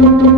Halo.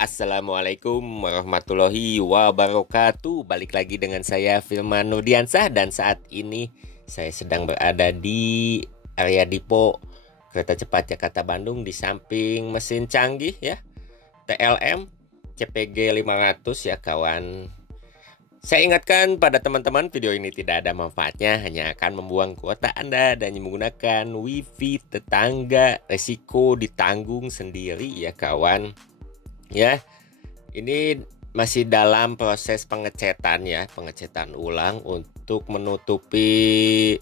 Assalamualaikum warahmatullahi wabarakatuh. Balik lagi dengan saya Firman Nurdiansah, dan saat ini saya sedang berada di area Depo Kereta Cepat Jakarta Bandung di samping mesin canggih ya, TLM CPG 500 ya kawan. Saya ingatkan pada teman-teman, video ini tidak ada manfaatnya, hanya akan membuang kuota Anda dan menggunakan wifi tetangga, resiko ditanggung sendiri ya kawan. Ya, ini masih dalam proses pengecetan ya, pengecetan ulang untuk menutupi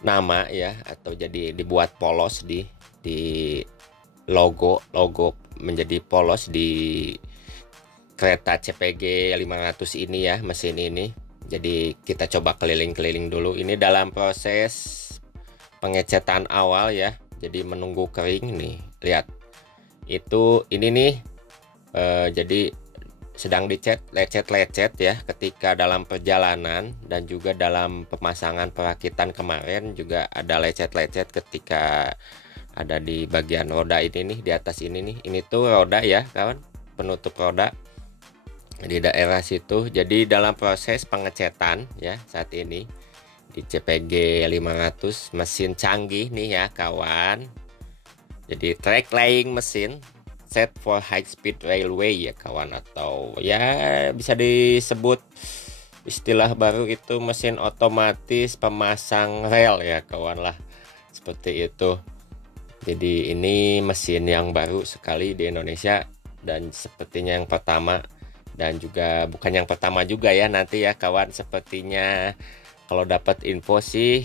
nama ya, atau jadi dibuat polos di logo menjadi polos di kereta CPG 500 ini ya, mesin ini. Jadi kita coba keliling-keliling dulu. Ini dalam proses pengecetan awal ya. Jadi menunggu kering nih. Lihat. Ini nih jadi sedang dicat lecet-lecet ya ketika dalam perjalanan, dan juga dalam pemasangan perakitan kemarin juga ada lecet-lecet ketika ada di bagian roda ini nih, di atas ini nih. Ini tuh roda ya kawan, penutup roda di daerah situ. Jadi dalam proses pengecetan ya saat ini di CPG 500 mesin canggih nih ya kawan. Jadi track laying mesin set for high speed railway ya kawan, atau ya bisa disebut istilah baru itu mesin otomatis pemasang rel ya kawan lah, seperti itu. Jadi ini mesin yang baru sekali di Indonesia, dan sepertinya yang pertama, dan juga bukan yang pertama juga ya nanti ya kawan. Sepertinya kalau dapat info sih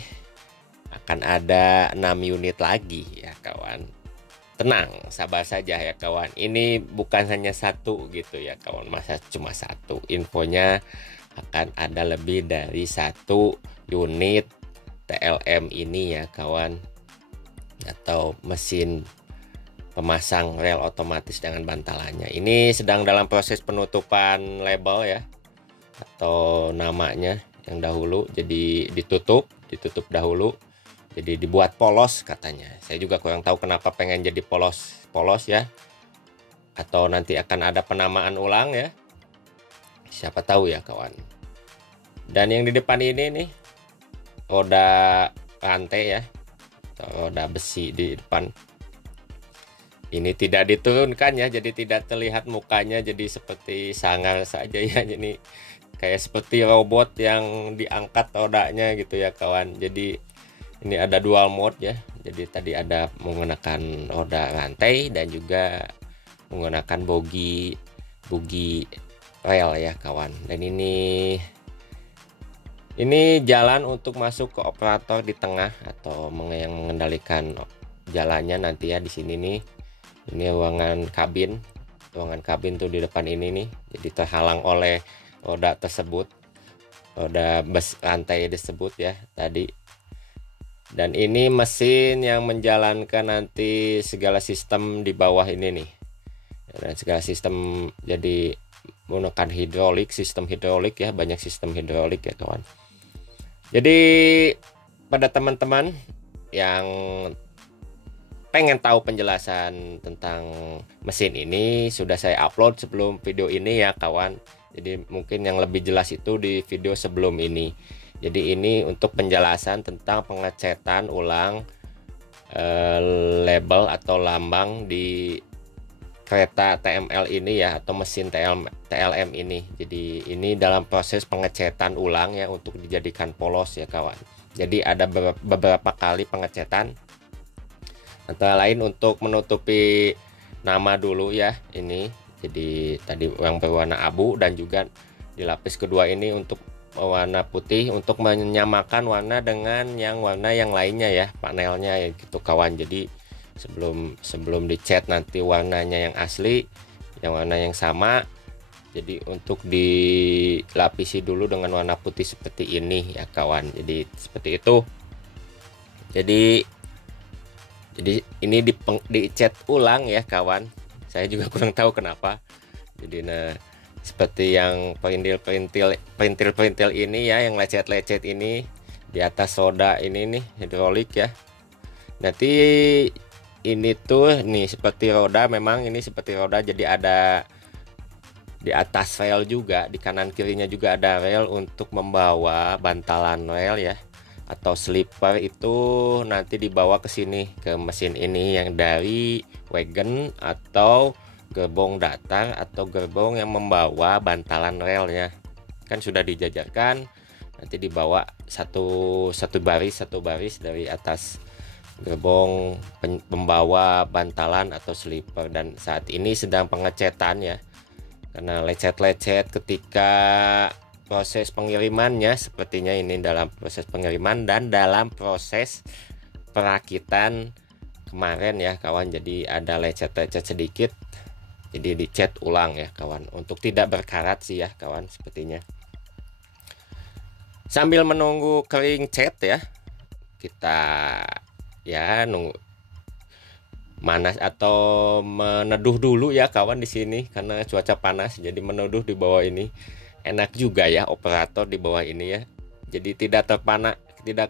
akan ada 6 unit lagi ya kawan. Tenang, sabar saja ya kawan. Ini bukan hanya satu gitu ya kawan, masa cuma satu. Infonya akan ada lebih dari 1 unit TLM ini ya kawan, atau mesin pemasang rel otomatis dengan bantalannya. Ini sedang dalam proses penutupan label ya, atau namanya yang dahulu. Jadi ditutup dahulu, jadi dibuat polos katanya. Saya juga kurang tahu kenapa pengen jadi polos ya, atau nanti akan ada penamaan ulang ya, siapa tahu ya kawan. Dan yang di depan ini nih roda rantai ya, atau roda besi di depan ini tidak diturunkan ya, jadi tidak terlihat mukanya, jadi seperti sangar saja ya. Jadi kayak seperti robot yang diangkat rodanya gitu ya kawan. Jadi ini ada dual mode ya, jadi tadi ada menggunakan roda rantai dan juga menggunakan bogi rel ya kawan. Dan ini jalan untuk masuk ke operator di tengah, atau yang mengendalikan jalannya nanti ya di sini nih. Ini ruangan kabin tuh di depan ini nih, jadi terhalang oleh roda tersebut, roda bus rantai tersebut ya tadi. Dan ini mesin yang menjalankan nanti segala sistem di bawah ini nih, dan segala sistem. Jadi menggunakan sistem hidrolik ya, banyak sistem hidrolik ya kawan. Jadi pada teman-teman yang pengen tahu penjelasan tentang mesin ini, sudah saya upload sebelum video ini ya kawan. Jadi mungkin yang lebih jelas itu di video sebelum ini. Jadi ini untuk penjelasan tentang pengecetan ulang label atau lambang di kereta TML ini ya, atau mesin TLM ini. Jadi ini dalam proses pengecetan ulang ya, untuk dijadikan polos ya kawan. Jadi ada beberapa kali pengecetan, antara lain untuk menutupi nama dulu ya ini. Jadi tadi yang berwarna abu, dan juga Di lapis kedua ini untuk warna putih untuk menyamakan warna dengan warna yang lainnya ya, panelnya ya gitu kawan. Jadi sebelum dicat nanti warnanya yang asli, yang warna yang sama. Jadi untuk dilapisi dulu dengan warna putih seperti ini ya kawan. Jadi seperti itu. Jadi ini dicat ulang ya kawan. Saya juga kurang tahu kenapa. Jadi seperti yang perintil ini ya, yang lecet-lecet ini di atas roda ini nih, hidrolik ya. Nanti ini tuh nih seperti roda, memang ini seperti roda, jadi ada di atas rel juga, di kanan kirinya juga ada rel untuk membawa bantalan rel ya, atau slipper itu nanti dibawa ke sini, ke mesin ini yang dari wagon atau gerbong datar atau gerbong yang membawa bantalan relnya, kan sudah dijajarkan, nanti dibawa satu baris dari atas gerbong pembawa bantalan atau slipper. Dan saat ini sedang pengecetan ya, karena lecet-lecet ketika proses pengirimannya, sepertinya ini dalam proses pengiriman dan dalam proses perakitan kemarin ya kawan. Jadi ada lecet-lecet sedikit, jadi dicat ulang ya kawan, untuk tidak berkarat sih ya kawan sepertinya. Sambil menunggu kering cat ya, kita ya nunggu manas atau meneduh dulu ya kawan di sini, karena cuaca panas jadi meneduh di bawah ini. Enak juga ya operator di bawah ini ya, jadi tidak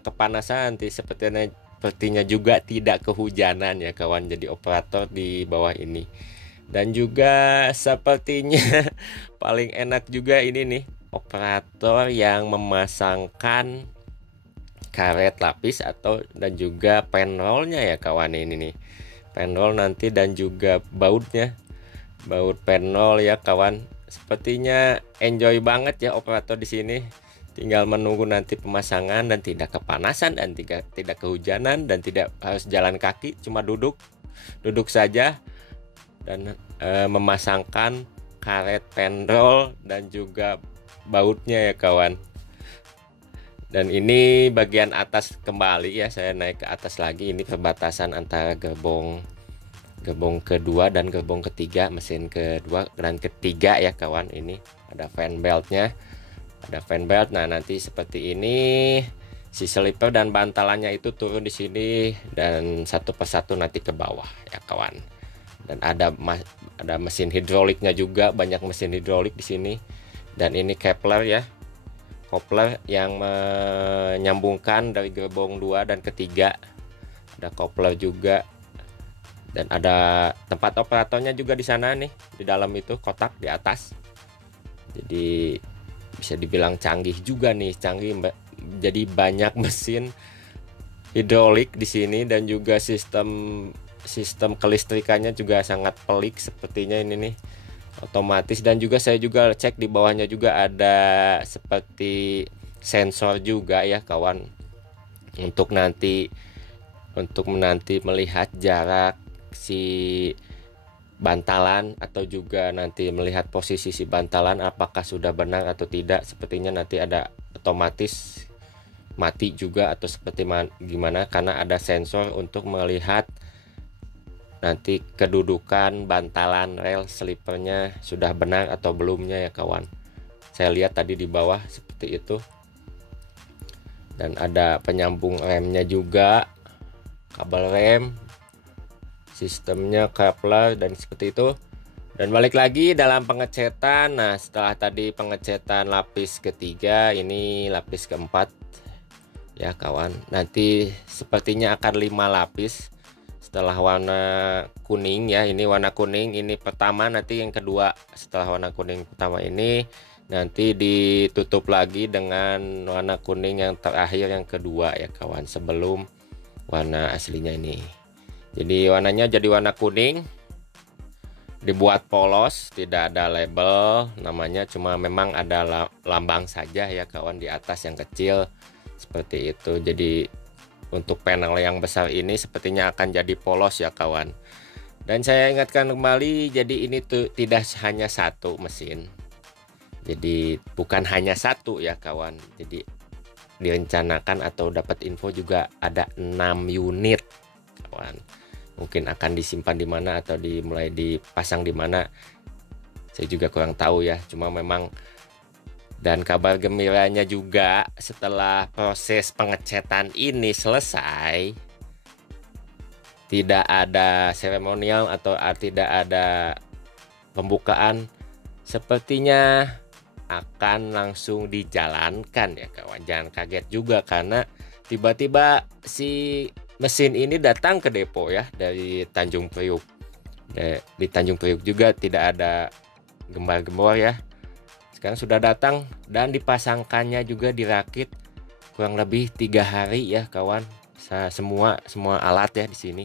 kepanasan, sepertinya juga tidak kehujanan ya kawan, jadi operator di bawah ini. Dan juga sepertinya paling enak juga ini nih, operator yang memasangkan karet lapis dan juga penrollnya ya kawan. Ini nih penroll nanti dan juga baut penroll ya kawan. Sepertinya enjoy banget ya operator di sini, tinggal menunggu nanti pemasangan dan tidak kepanasan dan tidak kehujanan dan tidak harus jalan kaki, cuma duduk saja dan memasangkan karet penroll dan juga bautnya ya kawan. Dan ini bagian atas kembali ya, saya naik ke atas lagi. Ini perbatasan antara gerbong kedua dan gerbong ketiga, mesin kedua dan ketiga ya kawan. Ini ada fan beltnya, nah nanti seperti ini si slipper dan bantalannya itu turun di sini dan satu persatu nanti ke bawah ya kawan. Dan ada mesin hidroliknya juga, banyak mesin hidrolik di sini. Dan ini coupler ya, coupler yang menyambungkan dari gerbong 2 dan ketiga, ada coupler juga. Dan ada tempat operatornya juga di sana nih, di dalam itu kotak di atas. Jadi bisa dibilang canggih juga nih, jadi banyak mesin hidrolik di sini dan juga sistem kelistrikannya juga sangat pelik sepertinya ini nih, otomatis. Dan juga saya juga cek di bawahnya juga ada seperti sensor juga ya kawan, untuk nanti melihat jarak si bantalan atau juga nanti melihat posisi si bantalan apakah sudah benar atau tidak. Sepertinya nanti ada otomatis mati juga atau seperti gimana, karena ada sensor untuk melihat nanti kedudukan bantalan rel slippernya sudah benar atau belumnya ya kawan. Saya lihat tadi di bawah seperti itu. Dan ada penyambung remnya juga, kabel rem, sistemnya coupler dan seperti itu. Dan balik lagi dalam pengecetan. Nah setelah tadi pengecetan lapis ketiga, ini lapis keempat ya kawan. Nanti sepertinya akan 5 lapis setelah warna kuning ya. Ini warna kuning, ini pertama, nanti yang kedua. Setelah warna kuning pertama ini nanti ditutup lagi dengan warna kuning yang terakhir, yang kedua ya kawan, sebelum warna aslinya ini. Jadi warnanya jadi warna kuning, dibuat polos, tidak ada label namanya, cuma memang ada lambang saja ya kawan di atas yang kecil seperti itu. Jadi untuk panel yang besar ini sepertinya akan jadi polos ya kawan. Dan saya ingatkan kembali, jadi ini tuh tidak hanya satu mesin, Jadi bukan hanya satu ya kawan. Jadi direncanakan atau dapat info juga ada 6 unit kawan. Mungkin akan disimpan di mana atau mulai dipasang di mana, saya juga kurang tahu ya. Cuma memang, dan kabar gembiranya juga setelah proses pengecetan ini selesai, tidak ada seremonial atau tidak ada pembukaan, sepertinya akan langsung dijalankan ya kawan. Jangan kaget juga karena tiba-tiba si mesin ini datang ke depo ya dari Tanjung Priuk. Di Tanjung Priuk juga tidak ada gembar-gembor ya. Sekarang sudah datang dan dipasangkannya juga dirakit kurang lebih 3 hari ya kawan. Semua alat ya di sini.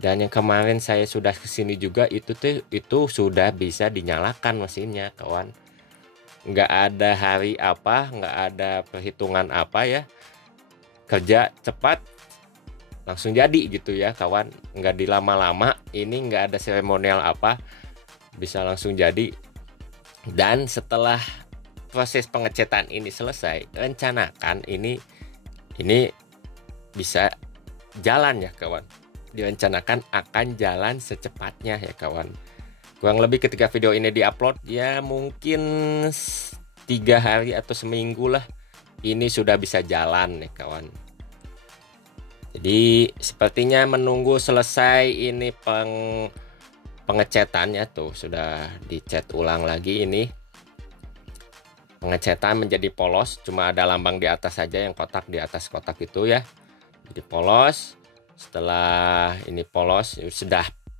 Dan yang kemarin saya sudah kesini juga itu sudah bisa dinyalakan mesinnya kawan. Nggak ada hari apa, nggak ada perhitungan apa ya, kerja cepat langsung jadi gitu ya kawan. Nggak dilama-lama, ini nggak ada seremonial apa, bisa langsung jadi. Dan setelah proses pengecetan ini selesai, rencanakan ini bisa jalan ya kawan. Direncanakan akan jalan secepatnya ya kawan. Kurang lebih ketika video ini diupload ya mungkin 3 hari atau seminggu lah, ini sudah bisa jalan nih kawan. Jadi sepertinya menunggu selesai ini pengecetannya tuh sudah dicat ulang lagi. Ini pengecetan menjadi polos, cuma ada lambang di atas saja, yang kotak di atas kotak itu ya, jadi polos. Setelah ini polos,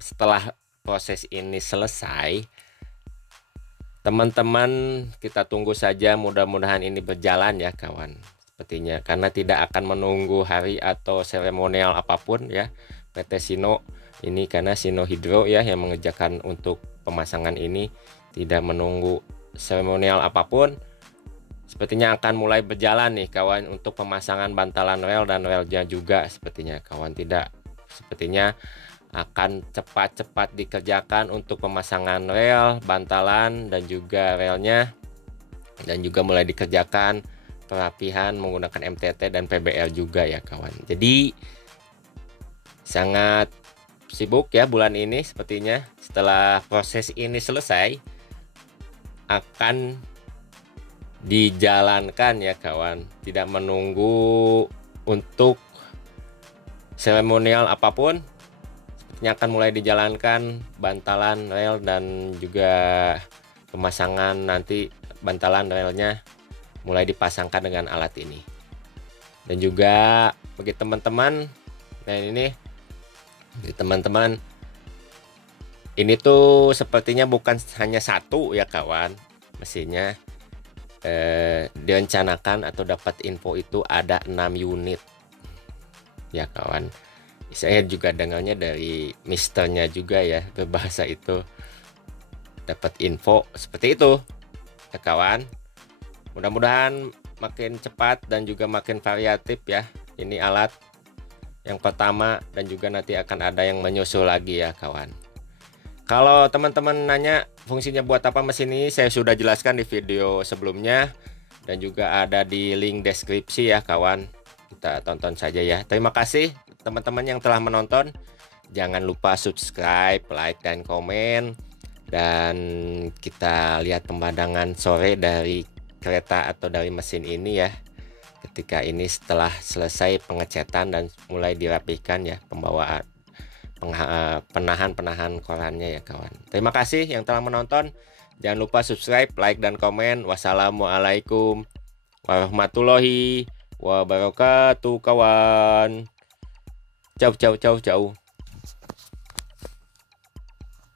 setelah proses ini selesai, teman-teman kita tunggu saja, mudah-mudahan ini berjalan ya kawan. Sepertinya karena tidak akan menunggu hari atau seremonial apapun ya PT Sino ini, karena Sino Hydro ya yang mengerjakan untuk pemasangan ini, tidak menunggu seremonial apapun. Sepertinya akan mulai berjalan nih kawan untuk pemasangan bantalan rel dan relnya juga sepertinya kawan. Sepertinya akan cepat-cepat dikerjakan untuk pemasangan rel, bantalan dan juga relnya, dan juga mulai dikerjakan perapihan menggunakan MTT dan PBL juga ya kawan. Jadi sangat sibuk ya bulan ini sepertinya. Setelah proses ini selesai akan dijalankan ya kawan, tidak menunggu untuk seremonial apapun. Sepertinya akan mulai dijalankan bantalan rel dan juga pemasangan nanti bantalan relnya mulai dipasangkan dengan alat ini. Dan juga bagi teman-teman, nah ini bagi teman-teman, ini tuh sepertinya bukan hanya satu ya kawan mesinnya. Direncanakan atau dapat info itu ada 6 unit ya kawan. Saya juga dengarnya dari misternya juga ya, berbahasa itu dapat info seperti itu ya kawan. Mudah-mudahan makin cepat dan juga makin variatif ya ini alat yang pertama, dan juga nanti akan ada yang menyusul lagi ya kawan. Kalau teman-teman nanya fungsinya buat apa mesin ini, saya sudah jelaskan di video sebelumnya dan juga ada di link deskripsi ya kawan. Kita tonton saja ya. Terima kasih teman-teman yang telah menonton. Jangan lupa subscribe, like, dan komen. Dan kita lihat pemandangan sore dari kereta atau dari mesin ini ya. Ketika ini setelah selesai pengecetan dan mulai dirapikan ya, pembawaan penahan korannya ya kawan. Terima kasih yang telah menonton. Jangan lupa subscribe, like, dan komen. Wassalamualaikum warahmatullahi wabarakatuh kawan. Ciao ciao ciao ciao.